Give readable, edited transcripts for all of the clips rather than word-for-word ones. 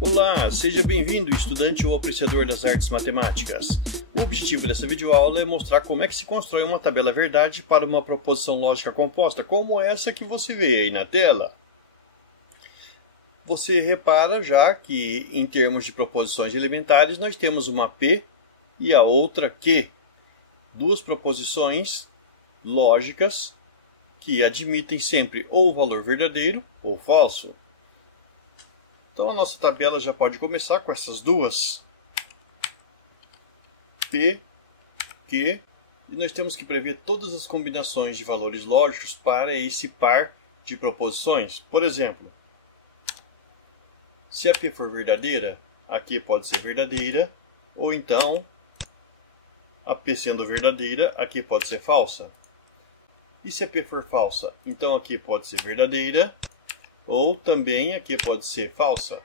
Olá, seja bem-vindo, estudante ou apreciador das artes matemáticas. O objetivo dessa videoaula é mostrar como é que se constrói uma tabela verdade para uma proposição lógica composta, como essa que você vê aí na tela. Você repara já que, em termos de proposições elementares, nós temos uma P e a outra Q. Duas proposições lógicas que admitem sempre ou o valor verdadeiro ou falso. Então a nossa tabela já pode começar com essas duas, P, Q, e nós temos que prever todas as combinações de valores lógicos para esse par de proposições. Por exemplo, se a P for verdadeira, a Q pode ser verdadeira, ou então, a P sendo verdadeira, a Q pode ser falsa. E se a P for falsa, então a Q pode ser verdadeira, ou também a Q pode ser falsa.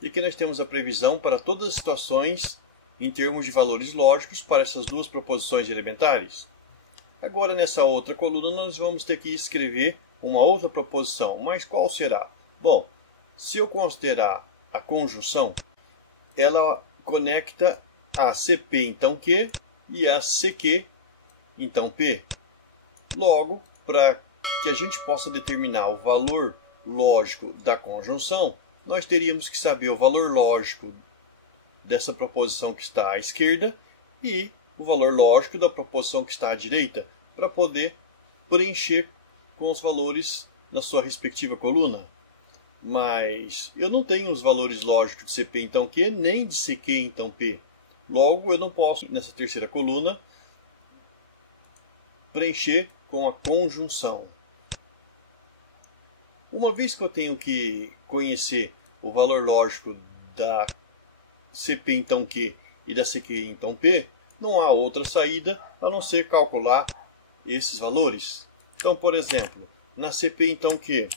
E aqui nós temos a previsão para todas as situações em termos de valores lógicos para essas duas proposições elementares. Agora, nessa outra coluna, nós vamos ter que escrever uma outra proposição. Mas qual será? Bom, se eu considerar a conjunção, ela conecta a CP, então Q, e a CQ, então P. Logo, para que a gente possa determinar o valor lógico da conjunção, nós teríamos que saber o valor lógico dessa proposição que está à esquerda e o valor lógico da proposição que está à direita, para poder preencher com os valores na sua respectiva coluna. Mas eu não tenho os valores lógicos de CP, então Q, nem de CQ, então P. Logo, eu não posso, nessa terceira coluna, preencher com a conjunção. Uma vez que eu tenho que conhecer o valor lógico da CP, então Q, e da CQ, então P, não há outra saída a não ser calcular esses valores. Então, por exemplo, na CP, então Q,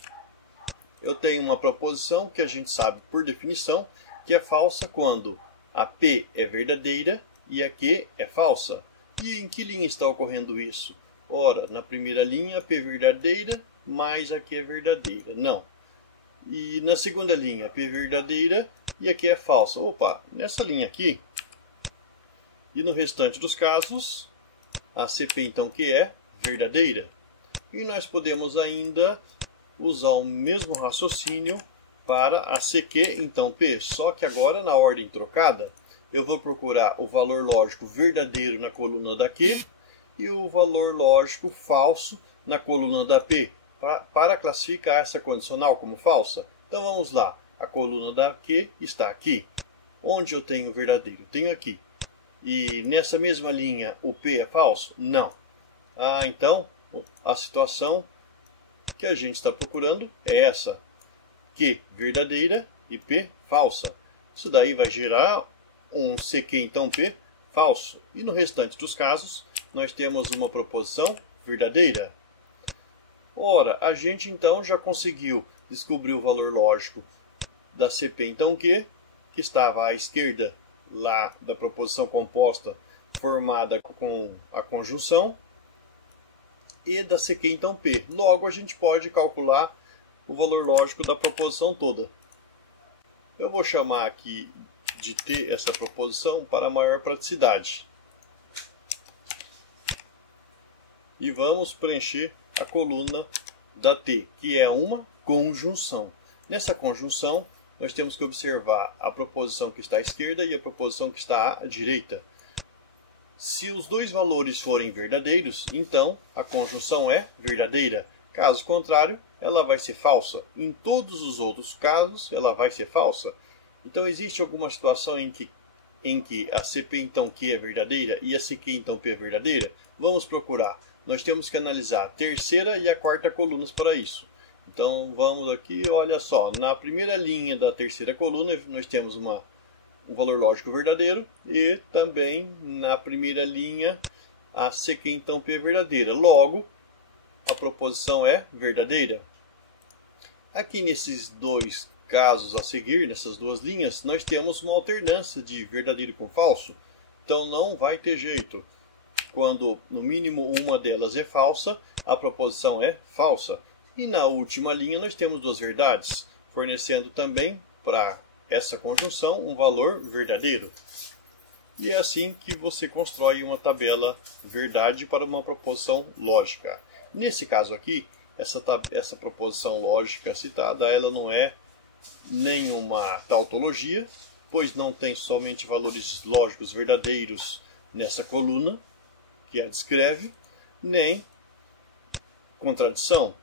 eu tenho uma proposição que a gente sabe por definição que é falsa quando a P é verdadeira e a Q é falsa. E em que linha está ocorrendo isso? Ora, na primeira linha, a P é verdadeira, mais a Q é verdadeira. Não. E na segunda linha, a P é verdadeira e a Q é falsa. Opa, nessa linha aqui. E no restante dos casos, a CP, então, Q é verdadeira. E nós podemos ainda usar o mesmo raciocínio para a CQ, então P. Só que agora, na ordem trocada, eu vou procurar o valor lógico verdadeiro na coluna da Q e o valor lógico falso na coluna da P, para classificar essa condicional como falsa. Então vamos lá, a coluna da Q está aqui. Onde eu tenho o verdadeiro? Tenho aqui. E nessa mesma linha o P é falso? Não. Então a situação que a gente está procurando é essa. Q verdadeira e P falsa. Isso daí vai gerar um CQ, então P falso. E no restante dos casos, nós temos uma proposição verdadeira. Ora, a gente então já conseguiu descobrir o valor lógico da CP, então Q, que estava à esquerda lá da proposição composta formada com a conjunção, e da CQ, então P. Logo, a gente pode calcular o valor lógico da proposição toda. Eu vou chamar aqui de T essa proposição para maior praticidade. E vamos preencher a coluna da T, que é uma conjunção. Nessa conjunção, nós temos que observar a proposição que está à esquerda e a proposição que está à direita. Se os dois valores forem verdadeiros, então a conjunção é verdadeira. Caso contrário, ela vai ser falsa. Em todos os outros casos, ela vai ser falsa. Então, existe alguma situação em que a CP, então, Q é verdadeira e a CQ, então, P é verdadeira? Vamos procurar. Nós temos que analisar a terceira e a quarta colunas para isso. Então, vamos aqui, olha só. Na primeira linha da terceira coluna, nós temos um valor lógico verdadeiro. E também, na primeira linha, a CQ, então, P é verdadeira. Logo, a proposição é verdadeira. Aqui nesses dois casos a seguir, nessas duas linhas, nós temos uma alternância de verdadeiro com falso. Então não vai ter jeito. Quando no mínimo uma delas é falsa, a proposição é falsa. E na última linha nós temos duas verdades, fornecendo também para essa conjunção um valor verdadeiro. E é assim que você constrói uma tabela verdade para uma proposição lógica. Nesse caso aqui, essa proposição lógica citada, ela não é nenhuma tautologia, pois não tem somente valores lógicos verdadeiros nessa coluna que a descreve, nem contradição,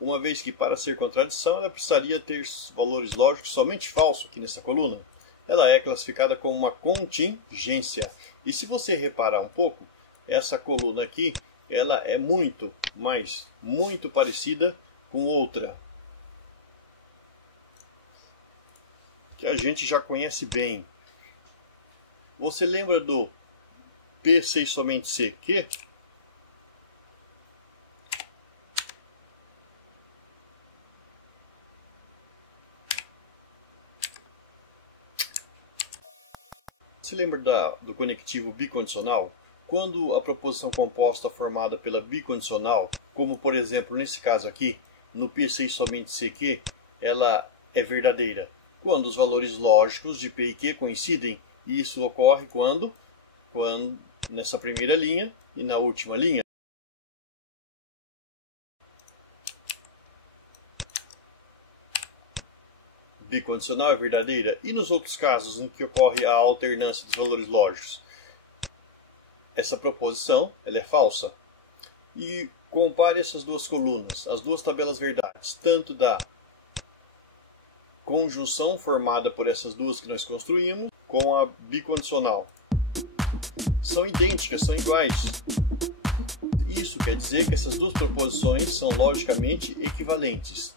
uma vez que para ser contradição ela precisaria ter valores lógicos somente falsos aqui nessa coluna. Ela é classificada como uma contingência. E se você reparar um pouco, essa coluna aqui, ela é muito parecida com outra que a gente já conhece bem. Você lembra do P6 somente CQ? Você lembra do conectivo bicondicional? Quando a proposição composta formada pela bicondicional, como por exemplo nesse caso aqui, no P6 somente CQ, ela é verdadeira. Quando os valores lógicos de P e Q coincidem, e isso ocorre quando nessa primeira linha e na última linha. Bicondicional é verdadeira. E nos outros casos em que ocorre a alternância dos valores lógicos, essa proposição ela é falsa. E compare essas duas colunas, as duas tabelas verdades, tanto da conjunção formada por essas duas que nós construímos, com a bicondicional. São idênticas, são iguais. Isso quer dizer que essas duas proposições são logicamente equivalentes.